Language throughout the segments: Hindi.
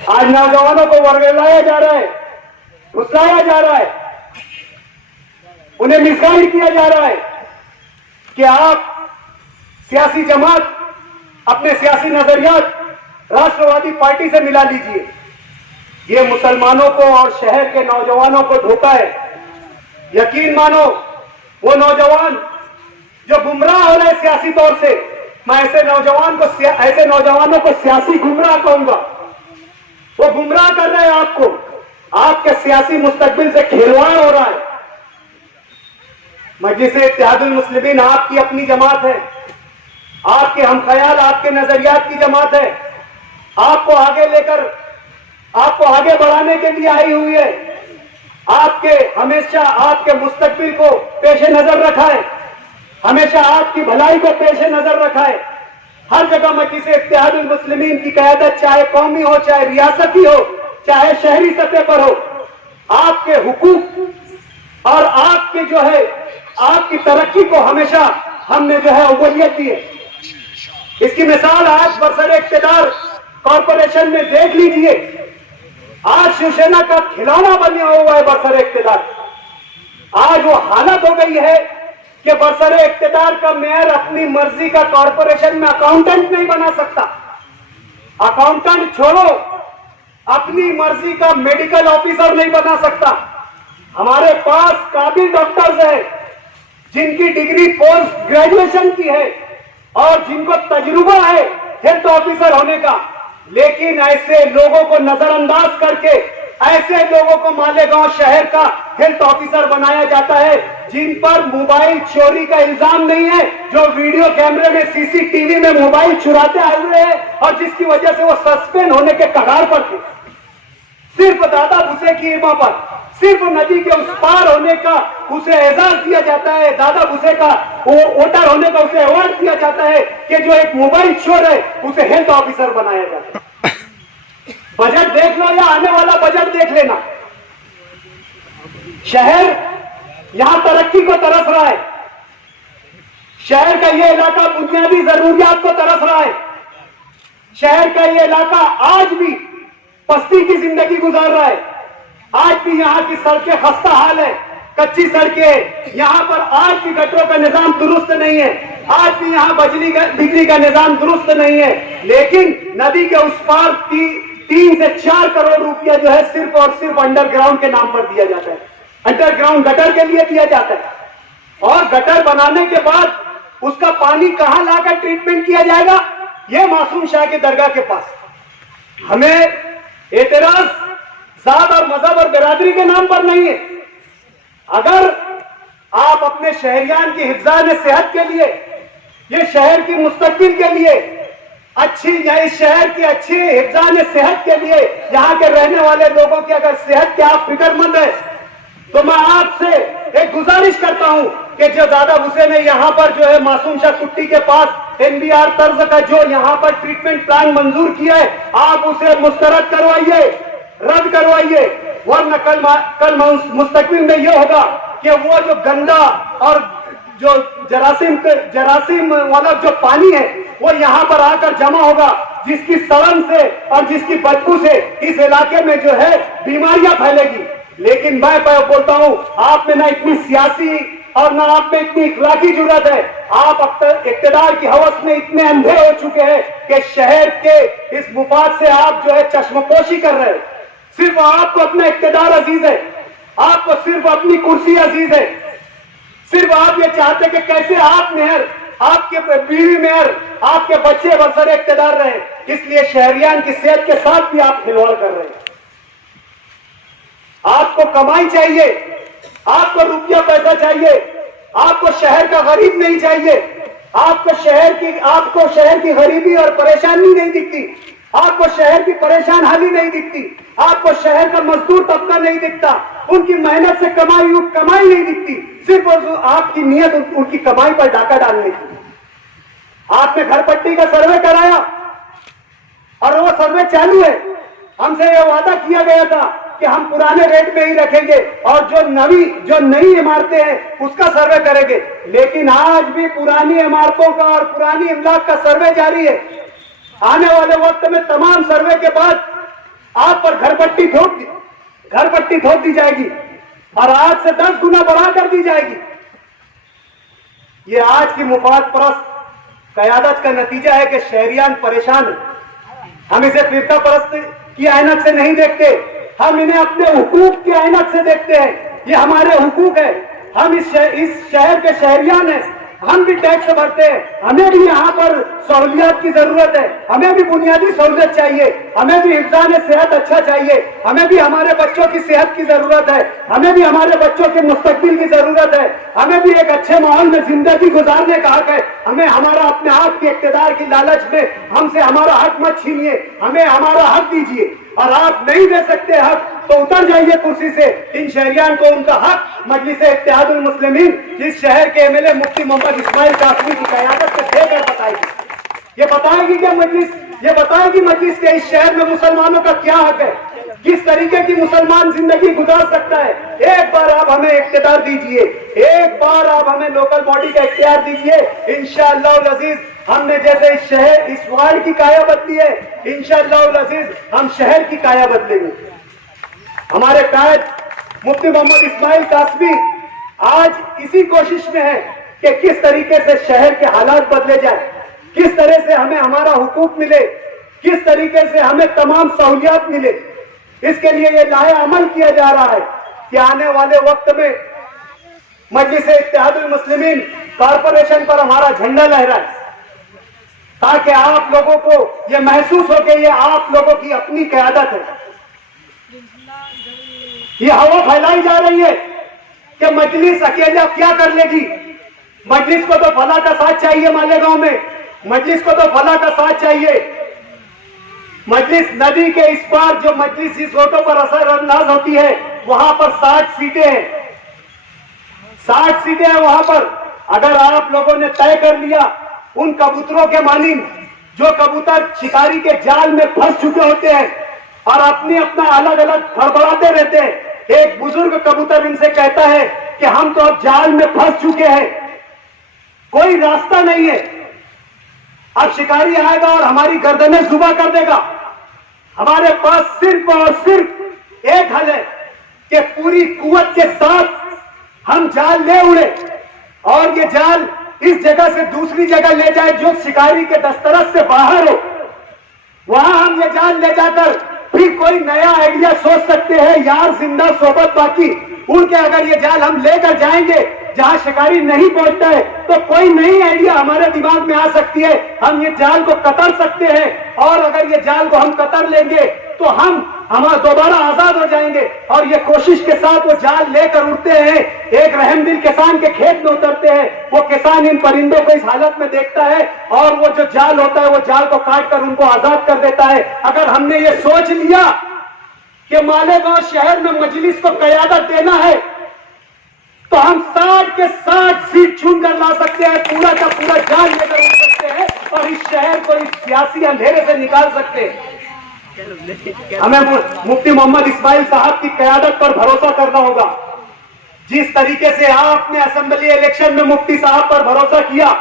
आज नौजवानों को वर्गलाया जा रहा है, घुसाया जा रहा है, उन्हें मिसगाइड किया जा रहा है कि आप सियासी जमात अपने सियासी नजरियात राष्ट्रवादी पार्टी से मिला लीजिए। ये मुसलमानों को और शहर के नौजवानों को धोखा है। यकीन मानो, वो नौजवान जो गुमराह हो रहे सियासी तौर से, मैं ऐसे नौजवानों को सियासी गुमराह कहूंगा। वो गुमराह कर रहे हैं आपको, आपके सियासी मुस्तकबिल से खिलवाड़ हो रहा है। मजलिस-ए-इत्तेहादुल मुस्लिमीन आपकी अपनी जमात है, आपके हमख्याल, आपके नजरियात की जमात है, आपको आगे बढ़ाने के लिए आई हुई है। हमेशा आपके मुस्तकबिल को पेश नजर रखा है, हमेशा आपकी भलाई को पेश नजर रखा है। हर जगह मजलिस-ए-इत्तेहादुल मुस्लिमीन की क़यादत, चाहे कौमी हो, चाहे रियासती हो, चाहे शहरी सतह पर हो, आपके हुकूक और आपके आपकी तरक्की को हमेशा हमने अव्वलियत दी है। इसकी मिसाल आज बरसर-ए-इक़्तिदार कॉरपोरेशन में देख लीजिए। आज शिवसेना का खिलौना बना हुआ है बरसर-ए-इक़्तिदार। आज वो हालत हो गई है कि बरसर-ए-इक़्तिदार का मेयर अपनी मर्जी का कॉरपोरेशन में अकाउंटेंट नहीं बना सकता। अकाउंटेंट छोड़ो, अपनी मर्जी का मेडिकल ऑफिसर नहीं बना सकता। हमारे पास काबिल डॉक्टर्स हैं जिनकी डिग्री पोस्ट ग्रेजुएशन की है और जिनको तजुर्बा है हेल्थ ऑफिसर होने का, लेकिन ऐसे लोगों को नजरअंदाज करके ऐसे लोगों को मालेगांव शहर का हेल्थ ऑफिसर बनाया जाता है जिन पर मोबाइल चोरी का इल्जाम नहीं है, जो वीडियो कैमरे में सीसीटीवी में मोबाइल चुराते आए हुए हैं और जिसकी वजह से वो सस्पेंड होने के कगार पर थे। सिर्फ दादा भूसे की इमा पर, सिर्फ नदी के उस पार होने का उसे एजाज दिया जाता है, दादा भूसे का वोटर होने का उसे अवार्ड दिया जाता है कि जो एक मोबाइल चोर है उसे हेल्थ ऑफिसर बनाया जाता है। बजट देख लो या आने वाला बजट देख लेना, शहर यहां तरक्की को तरस रहा है। शहर का यह इलाका बुनियादी जरूरियात को तरस रहा है। शहर का यह इलाका आज भी पस्ती की जिंदगी गुजार रहा है। आज भी यहाँ की सड़कें खस्ता हाल है, कच्ची सड़कें, यहाँ पर आज भी गटरों का निजाम दुरुस्त नहीं है, आज भी यहाँ बिजली का निजाम दुरुस्त नहीं है। लेकिन नदी के उस पार 3 से 4 करोड़ रुपया सिर्फ और सिर्फ अंडरग्राउंड के नाम पर दिया जाता है, अंडरग्राउंड गटर के लिए दिया जाता है। और गटर बनाने के बाद उसका पानी कहां लाकर ट्रीटमेंट किया जाएगा, यह मासूम शाह की दरगाह के पास। हमें एतराज जात और मजहब और बिरादरी के नाम पर नहीं है। अगर आप अपने शहरियान की हिफ्ज़ान सेहत के लिए, ये शहर की मुस्तकबिल के लिए इस शहर की अच्छी हिफ्ज़ान सेहत के लिए, यहाँ के रहने वाले लोगों की अगर सेहत के आप फिक्रमंद है, तो मैं आपसे एक गुजारिश करता हूं कि जो दादा हुसैन ने यहाँ पर मासूम शाह कुट्टी के पास एनबीआर तर्ज का जो यहाँ पर ट्रीटमेंट प्लान मंजूर किया है, आप उसे मुस्तरद करवाइए, रद्द करवाइए, वरना कल मुस्तकबिल में यह होगा कि वो जो गंदा और जो जरासीम वाला जो पानी है वो यहाँ पर आकर जमा होगा, जिसकी सड़न से और जिसकी बदबू से इस इलाके में बीमारियां फैलेगी। लेकिन मैं बोलता हूं, आप में ना इतनी सियासी और ना आप में इतनी इखलाकी जुर्रत है। आप अब इक्तदार की हवस में इतने अंधे हो चुके हैं कि शहर के इस मुफाद से आप चश्मपोशी कर रहे हैं। सिर्फ आपको अपना इक्तदार अजीज है, आपको सिर्फ अपनी कुर्सी अजीज है, सिर्फ आप ये चाहते कि कैसे आप मेयर, आपके बीवी मेयर, आपके बच्चे बरसर इक्तदार रहे, इसलिए शहरियान की सेहत के साथ भी आप खिलवाड़ कर रहे हैं। आपको कमाई चाहिए, आपको रुपया पैसा चाहिए, आपको शहर का गरीब नहीं चाहिए, आपको शहर की गरीबी और परेशानी नहीं दिखती, आपको शहर की परेशान हाली नहीं दिखती, आपको शहर का मजदूर तबका नहीं दिखता, उनकी मेहनत से कमाई नहीं दिखती, सिर्फ आपकी नियत उनकी कमाई पर डाका डालने की। आपने घर पट्टी का सर्वे कराया और वो सर्वे चालू है। हमसे यह वादा किया गया था कि हम पुराने रेट में ही रखेंगे और जो नई इमारतें हैं उसका सर्वे करेंगे, लेकिन आज भी पुरानी इमारतों का और पुरानी इमलाक का सर्वे जारी है। आने वाले वक्त में तमाम सर्वे के बाद आप पर घर पट्टी ठोक दी जाएगी और आज से 10 गुना बढ़ा कर दी जाएगी। ये आज की मुफाद परस्त कयादत का नतीजा है कि शहरियान परेशान है। हम इसे फिरका परस्त की ऐनक से नहीं देखते, हम इन्हें अपने हुकूक की ऐनक से देखते हैं। ये हमारे हुकूक है, हम इस शहर के शहरियान हैं, हम भी टैक्स भरते हैं, हमें भी यहाँ पर सहूलियत की जरूरत है, हमें भी बुनियादी सहूलियत चाहिए, हमें भी हिफ्ज़ान सेहत अच्छा चाहिए, हमें भी हमारे बच्चों की सेहत की जरूरत है, हमें भी हमारे बच्चों के मुस्तकबिल की जरूरत है, हमें भी एक अच्छे माहौल में जिंदगी गुजारने का हक है। हमें हमारा अपने आप के इक़्तिदार की लालच में हमसे हमारा हक मत छीनिए, हमें हमारा हक दीजिए। और आप नहीं दे सकते हक तो उतर जाइए कुर्सी से। इन शहरियान को उनका हक मजलिस इत्तेहादुल मुस्लिमीन जिस शहर के एमएलए मुफ्ती मोहम्मद इस्माइल कासमी की क़यादत से देकर बताएगी। ये बताएगी मजलिस के इस शहर में मुसलमानों का क्या हक है, किस तरीके की मुसलमान जिंदगी गुजार सकता है। एक बार आप हमें इख्तियार दीजिए, एक बार आप हमें लोकल बॉडी का इख्तियार दीजिए। इंशाअल्लाह अजीज हमने जैसे इस वार्ड की काया बदली है, इंशाअल्लाह अजीज हम शहर की काया बदलेंगे। हमारे कायद मुफ्ती मोहम्मद इस्माइल कासमी आज इसी कोशिश में है कि किस तरीके से शहर के हालात बदले जाए, किस तरह से हमें हमारा हुकूक मिले, किस तरीके से हमें तमाम सहूलियत मिले। इसके लिए यह लाहे अमल किया जा रहा है कि आने वाले वक्त में मजलिस इत्तेहादुल मुस्लिमीन कॉरपोरेशन पर हमारा झंडा लहराए, ताकि आप लोगों को यह महसूस हो कि यह आप लोगों की अपनी क़यादत है। ये हवा फैलाई जा रही है कि मजलिस अकेला क्या कर लेगी, मजलिस को तो फला का साथ चाहिए, मालेगांव में मजलिस को तो फला का साथ चाहिए। मजलिस नदी के इस पार जो मजलिस जिस वोटों पर असर अंदाज होती है वहां पर 60 सीटें हैं, 60 सीटें हैं वहां पर। अगर आप लोगों ने तय कर लिया उन कबूतरों के मानिंद जो कबूतर शिकारी के जाल में फंस चुके होते हैं और अपना अलग अलग फड़फड़ाते रहते हैं, एक बुजुर्ग कबूतर इनसे कहता है कि हम तो अब जाल में फंस चुके हैं, कोई रास्ता नहीं है, अब शिकारी आएगा और हमारी गर्दनें जुबा कर देगा। हमारे पास सिर्फ और सिर्फ एक हल है कि पूरी कुव्वत के साथ हम जाल ले उड़े और ये जाल इस जगह से दूसरी जगह ले जाए जो शिकारी के दस्तरस से बाहर हो। वहां हम ये जाल ले जाकर फिर कोई नया आइडिया सोच सकते हैं, यार जिंदा सोबत बाकी उड़ के अगर ये जाल हम लेकर जाएंगे जहां शिकारी नहीं पहुंचता है तो कोई नई आइडिया हमारे दिमाग में आ सकती है, हम ये जाल को कतर सकते हैं। और अगर ये जाल को हम कतर लेंगे तो हम दोबारा आजाद हो जाएंगे। और ये कोशिश के साथ वो जाल लेकर उड़ते हैं, एक रहमदिल किसान के खेत में उतरते हैं, वो किसान इन परिंदों को इस हालत में देखता है और वो जो जाल होता है वो जाल को काट कर उनको आजाद कर देता है। अगर हमने ये सोच लिया कि मालेगांव शहर में मजलिस को क़यादत देना है तो हम 60 के 60 सीट चुन कर ला सकते हैं, पूरा का पूरा जाल लेकर उड़ सकते हैं और इस शहर को इस सियासी अंधेरे से निकाल सकते हैं। हमें मुफ्ती मोहम्मद इस्माइल साहब की क़यादत पर भरोसा करना होगा। जिस तरीके से आपने असेंबली इलेक्शन में मुफ्ती साहब पर भरोसा किया,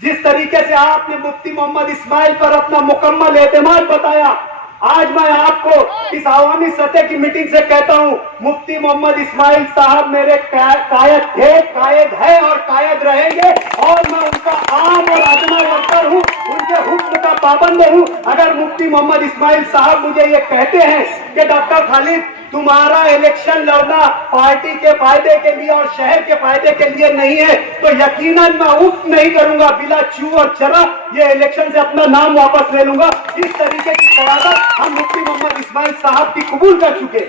जिस तरीके से आपने मुफ्ती मोहम्मद इस्माइल पर अपना मुकम्मल एतमाद बताया, आज मैं आपको इस अवामी सतह की मीटिंग से कहता हूं, मुफ्ती मोहम्मद इस्माइल साहब मेरे कायद थे, कायद है और कायद रहेंगे और मैं उनका आम और आजमा वर्कर हूं, उनके हुक्म का पाबंद हूं। अगर मुफ्ती मोहम्मद इस्माइल साहब मुझे ये कहते हैं कि डॉक्टर खालिद तुम्हारा इलेक्शन लड़ना पार्टी के फायदे के लिए और शहर के फायदे के लिए नहीं है, तो यकीनन मैं उफ नहीं करूंगा, बिला चू और चरा ये इलेक्शन से अपना नाम वापस ले लूंगा। इस तरीके की क़यादत हम मुफ्ती मोहम्मद इस्माइल साहब की कबूल कर चुके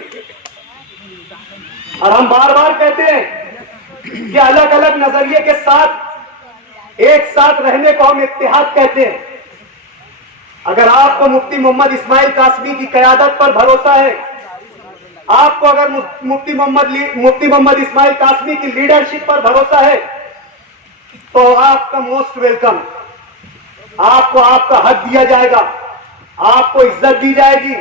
और हम बार बार कहते हैं कि अलग अलग नजरिए के साथ एक साथ रहने को हम इत्तेहाद कहते हैं। अगर आपको मुफ्ती मोहम्मद इस्माइल कासमी की क़यादत पर भरोसा है, आपको अगर मुफ्ती मोहम्मद इस्माइल कासमी की लीडरशिप पर भरोसा है तो आपका मोस्ट वेलकम, आपको आपका हक दिया जाएगा, आपको इज्जत दी जाएगी।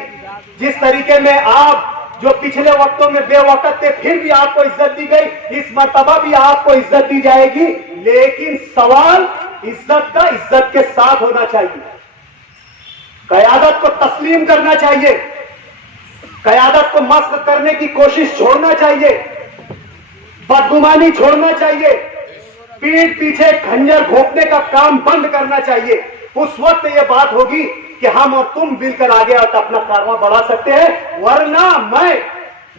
जिस तरीके में आप जो पिछले वक्तों में बेवकत थे फिर भी आपको इज्जत दी गई, इस मर्तबा भी आपको इज्जत दी जाएगी, लेकिन सवाल इज्जत का इज्जत के साथ होना चाहिए। क़यादत को तस्लीम करना चाहिए। क़यादत को मस्क करने की कोशिश छोड़ना चाहिए, बदगुमानी छोड़ना चाहिए, पीठ पीछे खंजर घोंपने का काम बंद करना चाहिए। उस वक्त ये बात होगी कि हम और तुम मिलकर आगे और अपना कारवां बढ़ा सकते हैं। वरना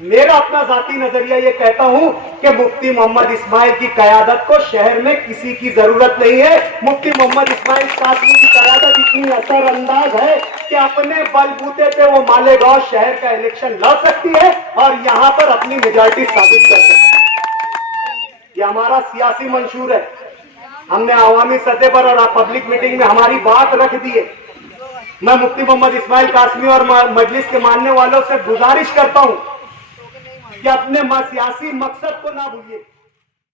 मेरा अपना जाती नजरिया ये कहता हूं कि मुफ्ती मोहम्मद इस्माइल की क़यादत को शहर में किसी की जरूरत नहीं है। मुफ्ती मोहम्मद इस्माइल कासमी की क़यादत इतनी असरअंदाज है कि अपने बलबूते पे वो मालेगांव शहर का इलेक्शन लड़ सकती है और यहां पर अपनी मेजॉरिटी साबित कर सकती है। ये हमारा सियासी मंशूर है। हमने अवामी सतह पर और पब्लिक मीटिंग में हमारी बात रख दी है। मैं मुफ्ती मोहम्मद इस्माइल कासमी और मजलिस के मानने वालों से गुजारिश करता हूं कि अपने सियासी मकसद को ना भूलिए।